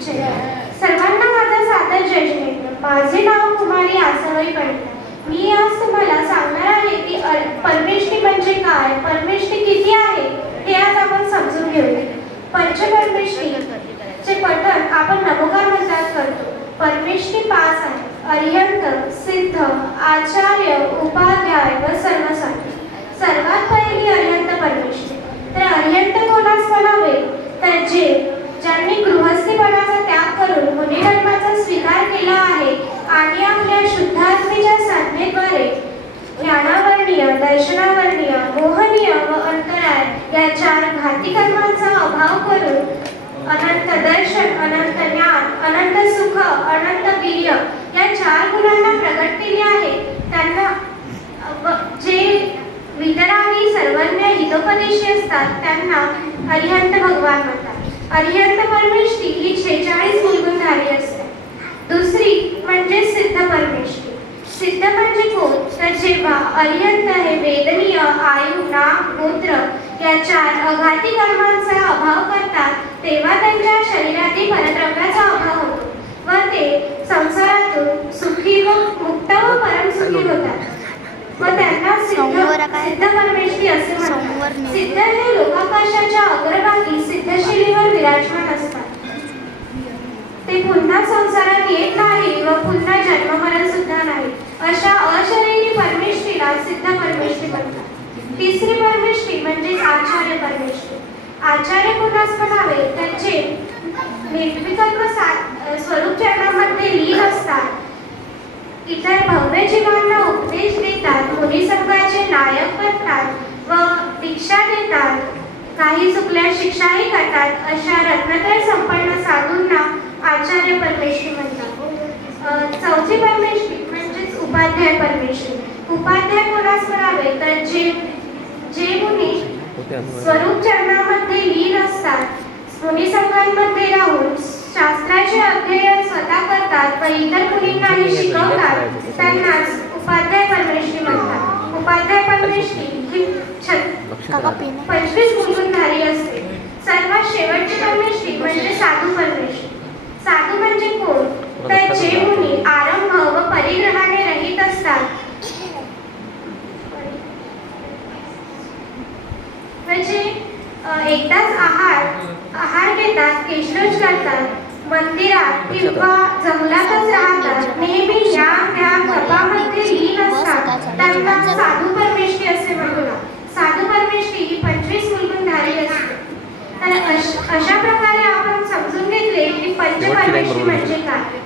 सर्वांना माझा सादर जयजयंत. माझे नाव कुमारी आसवई पंडित. मी आज तुम्हाला सांगणार आहे की परमेष्ठी म्हणजे काय, परमेष्ठी किती आहे हे आज आपण समजून घेऊया. पंचपरमेष्ठीचे पठण आपण नमोकार मंत्रात करतो. परमेष्ठी 5 आहे: अर्यंत, सिद्ध, आचार्य, उपाध्याय व सर्वसाधी. सर्वात पहिली अर्यंत परमेष्ठी. तर अर्यंत कोणास म्हणावे तर ज्यांनी गृहस्थीपणाचा त्याग करून मुनिधर्माचा स्वीकार केला आहे आणि आपल्या शुद्धात्मेच्या साधनेद्वारे ज्ञानावर्णीय, दर्शनावर्णीय, मोहनीय व अंतराय या 4 घाती कर्मांचा अभाव करून अनंत दर्शन, अनंत ज्ञान, अनंत सुख, अनंत वीर्य या 4 गुणांना प्रगट केले आहे, त्यांना जे वितरागी सर्वज्ञ हितोपदेशी असतात त्यांना अरिहंत भगवान म्हणतात. अरिहंत परमेष्ठी ही 46 मूलगुणधारी असते. दुसरी म्हणजे सिद्ध परमेष्ठी. सिद्ध म्हणजे कोण तर जेव्हा अरिहंत हे वेदनीय, आयु, नाम, गोत्र या 4 अघाती कर्मांचा अभाव करतात तेव्हा त्यांच्या शरीरातील परद्रव्याचा अभाव होतो व ते संसारातून सुखी व मुक्त व परमसुखी होतात व त्यांना सिद्ध परमेष्ठी असे म्हणतात. सिद्ध हे लोकाकाशाच्या अग्रभागी सिद्धशिलीवर विराजमान असतात. ते पुन्हा संसारात येत नाही व पुन्हा जन्ममरण सुद्धा नाही. अशा अशरीरी परमेष्ठीला सिद्ध परमेष्ठी म्हणतात. तिसरी परमेष्ठी म्हणजे आचार्य परमेष्ठी. आचार्य कोणास म्हणावे तर जे निर्विकल्प स्वरूप चरणामध्ये लीन असतात, इतर भव्य जीवांना उपदेश देतात, मुनिसंघाचे नायक बनतात व दीक्षा देतात, काही चुकल्यास शिक्षाही करतात, अशा रत्नत्रय संपन्न साधूंना आचार्य परमेष्ठी म्हणतात. चौथी परमेष्ठी म्हणजेच उपाध्याय परमेष्ठी. उपाध्याय कोणास म्हणावे तर जे मुनी स्वरूप चरणामध्ये लीन असतात, मुनिसंघांमध्ये राहून शास्त्राचे अध्ययन स्वतः करतात व इतर मुलींनाही शिकवतात, त्यांनाच उपाध्याय परमेष्ठी म्हणतात. उपाध्याय परमेष्ठी ही 25 मूलगुणधारी असते. सर्वात शेवटची परमेष्ठी म्हणजे साधू परमेष्ठी. साधू म्हणजे कोण तर जे मुनी आरंभ व परिग्रहाने रहित असतात, म्हणजे एकदाच आहार घेतात, केशरोच करतात, मंदिरात किंवा जंगलातच राहतात, नेहमी ज्ञान ध्यान तपामध्ये लीन असतात, त्यांना साधू परमेष्ठी असे म्हणतात. साधू परमेष्ठी ही 25 मूलगुणधारी असते. तर अशा प्रकारे आपण समजून घेतले की पंचपरमेष्ठी म्हणजे काय.